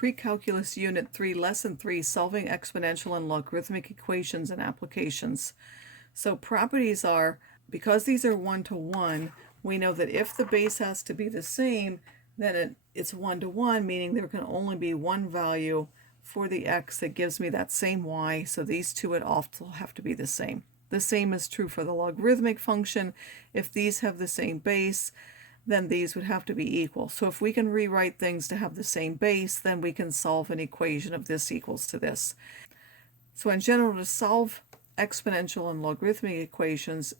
Pre-Calculus Unit 3, Lesson 3, Solving Exponential and Logarithmic Equations and Applications. So properties are, because these are one-to-one, we know that if the base has to be the same, then it's one-to-one, meaning there can only be one value for the x that gives me that same y, so these two would also have to be the same. The same is true for the logarithmic function. If these have the same base, then these would have to be equal. So if we can rewrite things to have the same base, then we can solve an equation of this equals to this. So in general, to solve exponential and logarithmic equations,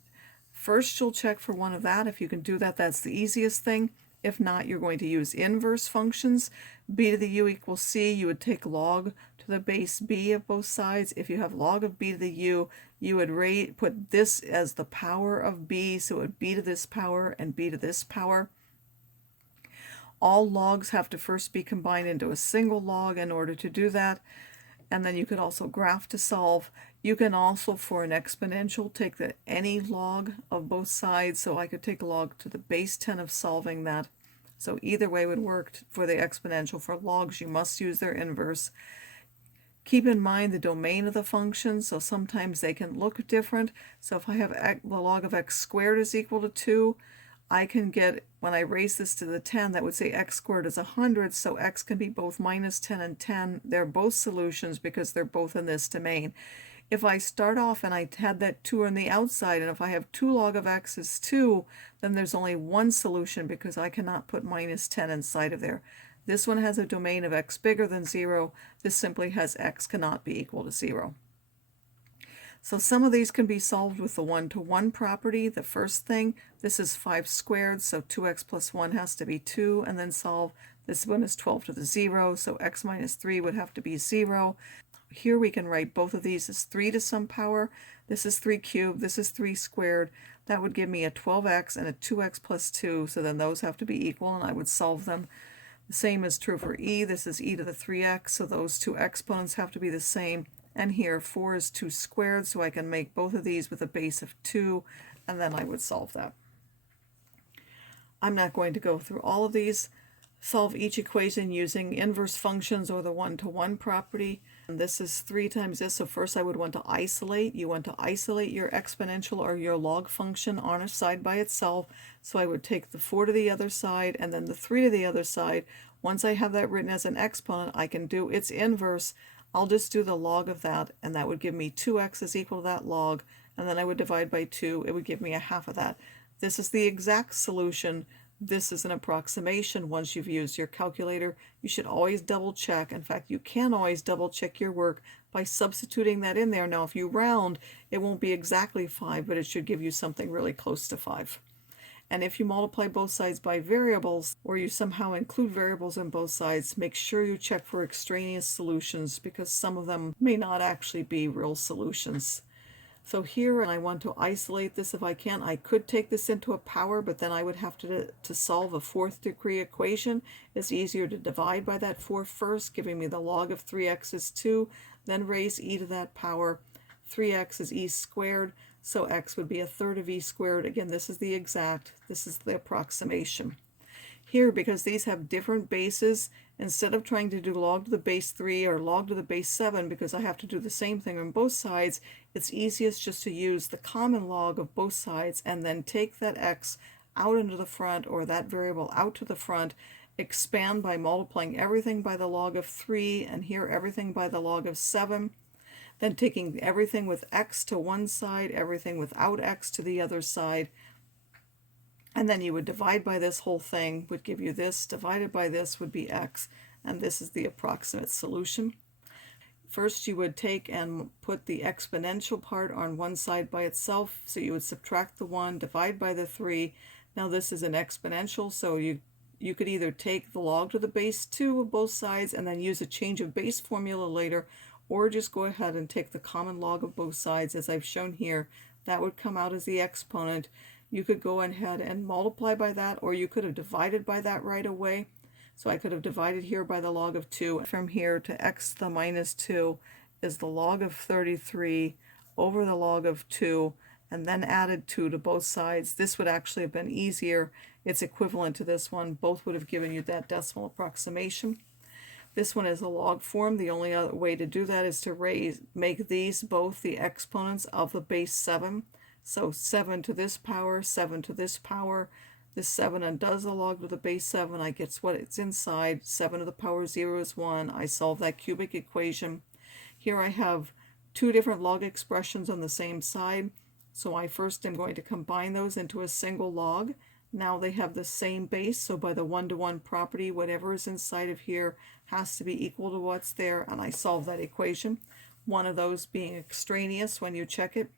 first you'll check for one of that. If you can do that, that's the easiest thing. If not, you're going to use inverse functions. B to the u equals c, you would take log to the base b of both sides. If you have log of b to the u, you would put this as the power of b, so it would b to this power and b to this power. All logs have to first be combined into a single log in order to do that. And then you could also graph to solve. You can also, for an exponential, take any log of both sides. So I could take log to the base 10 of solving that. So either way would work for the exponential. For logs, you must use their inverse. Keep in mind the domain of the function, so sometimes they can look different. So if I have the log of x squared is equal to 2, I can get, when I raise this to the 10, that would say x squared is 100, so x can be both minus 10 and 10. They're both solutions because they're both in this domain. If I start off and I had that 2 on the outside, and if I have 2 log of x is 2, then there's only one solution because I cannot put minus 10 inside of there. This one has a domain of x bigger than 0. This simply has x cannot be equal to 0. So some of these can be solved with the one-to-one property. The first thing, this is 5 squared, so 2x plus 1 has to be 2, and then solve. This one is 12 to the 0, so x minus 3 would have to be 0. Here we can write both of these as 3 to some power. This is 3 cubed, this is 3 squared. That would give me a 12x and a 2x plus 2, so then those have to be equal, and I would solve them. The same is true for e. This is e to the 3x, so those two exponents have to be the same. And here 4 is 2 squared, so I can make both of these with a base of 2, and then I would solve that. I'm not going to go through all of these. Solve each equation using inverse functions or the one-to-one property. And this is 3 times this, so first I would want to isolate. You want to isolate your exponential or your log function on a side by itself. So I would take the 4 to the other side and then the 3 to the other side. Once I have that written as an exponent, I can do its inverse. I'll just do the log of that, and that would give me 2x is equal to that log, and then I would divide by 2. It would give me a half of that. This is the exact solution. This is an approximation. Once you've used your calculator, you should always double check. In fact, you can always double check your work by substituting that in there. Now, if you round, it won't be exactly 5, but it should give you something really close to 5. And if you multiply both sides by variables, or you somehow include variables in both sides, make sure you check for extraneous solutions because some of them may not actually be real solutions. So here, I want to isolate this if I can. I could take this into a power, but then I would have to solve a 4th degree equation. It's easier to divide by that 4 first, giving me the log of 3x is 2, then raise e to that power. 3x is e squared. So x would be a third of e squared. Again, this is the exact, this is the approximation. Here, because these have different bases, instead of trying to do log to the base 3 or log to the base 7, because I have to do the same thing on both sides, it's easiest just to use the common log of both sides and then take that x out into the front, or that variable out to the front, expand by multiplying everything by the log of 3, and here everything by the log of 7. Then taking everything with x to one side, everything without x to the other side. And then you would divide by this whole thing, would give you this, divided by this would be x, and this is the approximate solution. First you would take and put the exponential part on one side by itself, so you would subtract the 1, divide by the 3. Now this is an exponential, so you could either take the log to the base 2 of both sides and then use a change of base formula later, or just go ahead and take the common log of both sides as I've shown here. That would come out as the exponent. You could go ahead and multiply by that, or you could have divided by that right away. So I could have divided here by the log of 2. From here to x to the minus 2 is the log of 33 over the log of 2, and then added 2 to both sides. This would actually have been easier. It's equivalent to this one. Both would have given you that decimal approximation. This one is a log form. The only other way to do that is to make these both the exponents of the base 7. So 7 to this power, 7 to this power. This 7 undoes the log to the base 7. I get what it's inside. 7 to the power 0 is 1. I solve that cubic equation. Here I have two different log expressions on the same side. So I first am going to combine those into a single log. Now they have the same base, so by the one-to-one property, whatever is inside of here has to be equal to what's there, and I solve that equation. One of those being extraneous when you check it.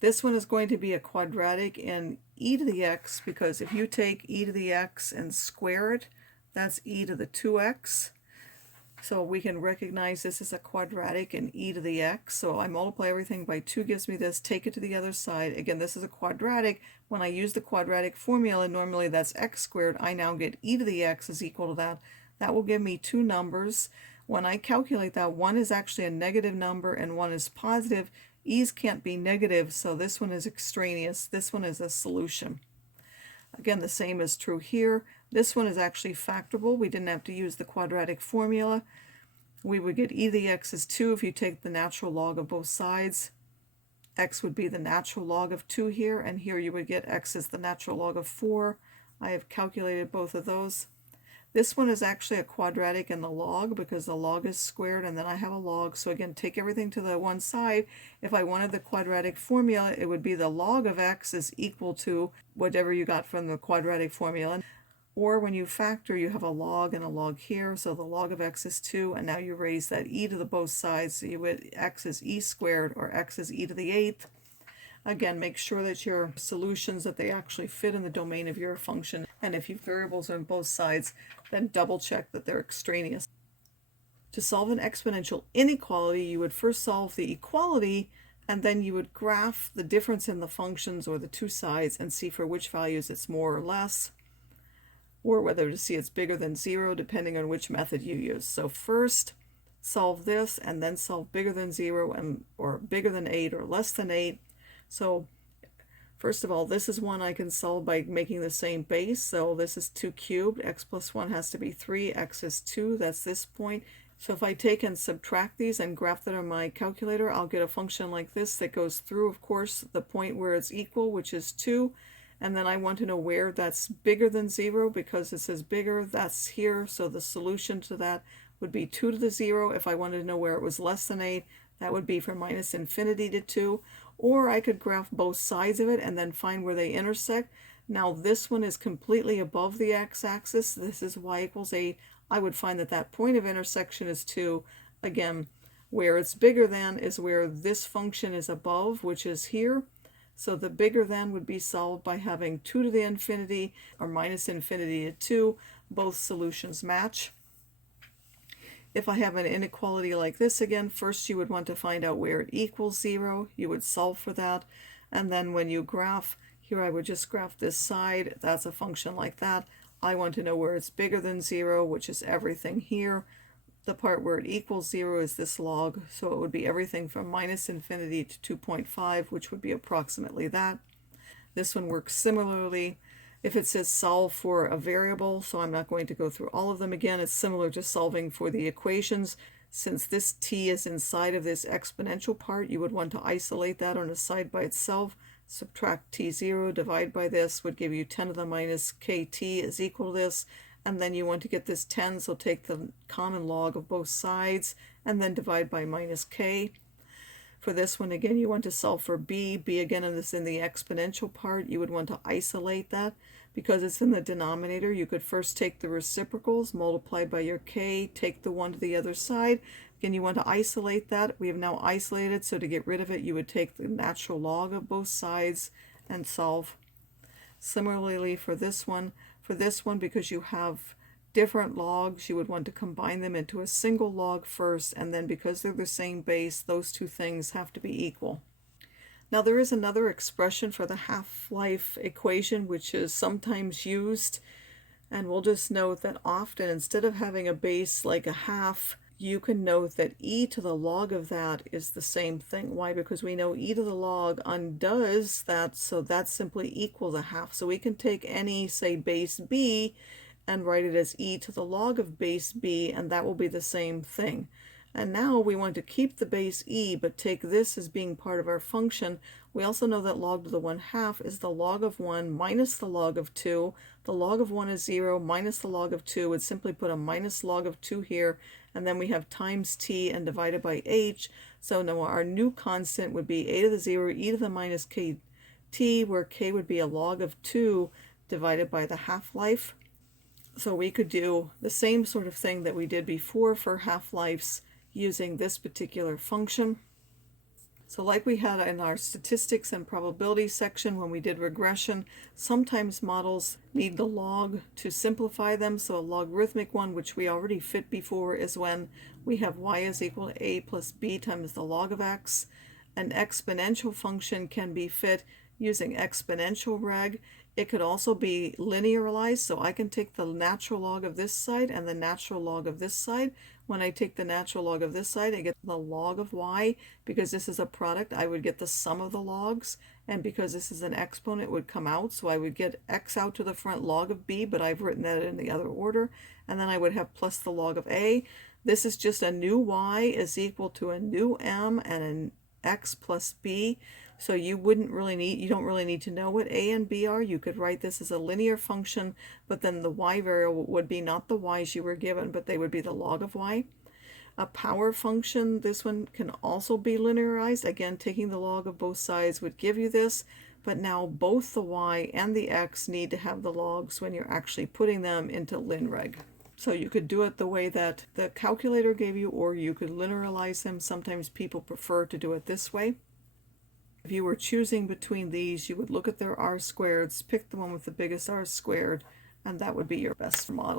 This one is going to be a quadratic in e to the x, because if you take e to the x and square it, that's e to the 2x. So we can recognize this as a quadratic in e to the x. So I multiply everything by 2 gives me this. Take it to the other side. Again, this is a quadratic. When I use the quadratic formula, normally that's x squared. I now get e to the x is equal to that. That will give me two numbers. When I calculate that, one is actually a negative number and one is positive. E's can't be negative, so this one is extraneous. This one is a solution. Again, the same is true here. This one is actually factorable. We didn't have to use the quadratic formula. We would get e to the x is 2 if you take the natural log of both sides. X would be the natural log of 2 here, and here you would get x is the natural log of 4. I have calculated both of those. This one is actually a quadratic in the log because the log is squared and then I have a log. So again, take everything to the one side. If I wanted the quadratic formula, it would be the log of x is equal to whatever you got from the quadratic formula. Or when you factor, you have a log and a log here. So the log of x is 2, and now you raise that e to the both sides. So you would x is e squared or x is e to the 8th. Again, make sure that your solutions, that they actually fit in the domain of your function. And if you have variables on both sides, then double check that they're extraneous. To solve an exponential inequality, you would first solve the equality, and then you would graph the difference in the functions or the two sides and see for which values it's more or less, or whether to see it's bigger than 0, depending on which method you use. So first, solve this, and then solve bigger than 0 or bigger than 8 or less than 8. So first of all, this is one I can solve by making the same base. So this is 2 cubed. X plus 1 has to be 3. X is 2. That's this point. So if I take and subtract these and graph that on my calculator, I'll get a function like this that goes through, of course, the point where it's equal, which is 2. And then I want to know where that's bigger than 0 because it says bigger. That's here. So the solution to that would be 2 to the 0. If I wanted to know where it was less than 8, that would be from minus infinity to 2. Or I could graph both sides of it and then find where they intersect. Now this one is completely above the x-axis. This is y equals 8. I would find that that point of intersection is 2. Again, where it's bigger than is where this function is above, which is here. So the bigger than would be solved by having 2 to the infinity or minus infinity to 2. Both solutions match. If I have an inequality like this again, first you would want to find out where it equals 0. You would solve for that. And then when you graph, here I would just graph this side. That's a function like that. I want to know where it's bigger than 0, which is everything here. The part where it equals 0 is this log. So it would be everything from minus infinity to 2.5, which would be approximately that. This one works similarly. If it says solve for a variable, so I'm not going to go through all of them again, it's similar to solving for the equations. Since this t is inside of this exponential part, you would want to isolate that on a side by itself. Subtract t0, divide by this, would give you 10 to the minus kt is equal to this. And then you want to get this 10, so take the common log of both sides, and then divide by minus k. For this one, again, you want to solve for b. b, again, is in the exponential part. You would want to isolate that. Because it's in the denominator, you could first take the reciprocals, multiply by your k, take the 1 to the other side. Again, you want to isolate that. We have now isolated, so to get rid of it, you would take the natural log of both sides and solve. Similarly, for this one, because you have different logs, you would want to combine them into a single log first, and then because they're the same base, those two things have to be equal. Now there is another expression for the half-life equation which is sometimes used, and we'll just note that often instead of having a base like a half, you can note that e to the log of that is the same thing. Why? Because we know e to the log undoes that, so that simply equals a half. So we can take any, say, base b, and write it as e to the log of base b, and that will be the same thing. And now we want to keep the base e, but take this as being part of our function. We also know that log to the 1/2 is the log of 1 minus the log of 2. The log of 1 is 0 minus the log of 2. Would simply put a minus log of 2 here, and then we have times t and divided by h. So now our new constant would be a to the 0 e to the minus kt, where k would be a log of 2 divided by the half-life. So we could do the same sort of thing that we did before for half-lives using this particular function. So like we had in our statistics and probability section when we did regression, sometimes models need the log to simplify them. So a logarithmic one, which we already fit before, is when we have y is equal to a plus b times the log of x. An exponential function can be fit using exponential reg. It could also be linearized, so I can take the natural log of this side and the natural log of this side. When I take the natural log of this side, I get the log of y. Because this is a product, I would get the sum of the logs, and because this is an exponent, it would come out, so I would get x out to the front log of b, but I've written that in the other order, and then I would have plus the log of a. This is just a new y is equal to a new m and an x plus b. So you don't really need to know what a and b are. You could write this as a linear function, but then the y variable would be not the y's you were given, but they would be the log of y. A power function, this one can also be linearized. Again, taking the log of both sides would give you this, but now both the y and the x need to have the logs when you're actually putting them into linreg. So you could do it the way that the calculator gave you, or you could linearize them. Sometimes people prefer to do it this way. If you were choosing between these, you would look at their r-squareds, pick the one with the biggest r-squared, and that would be your best model.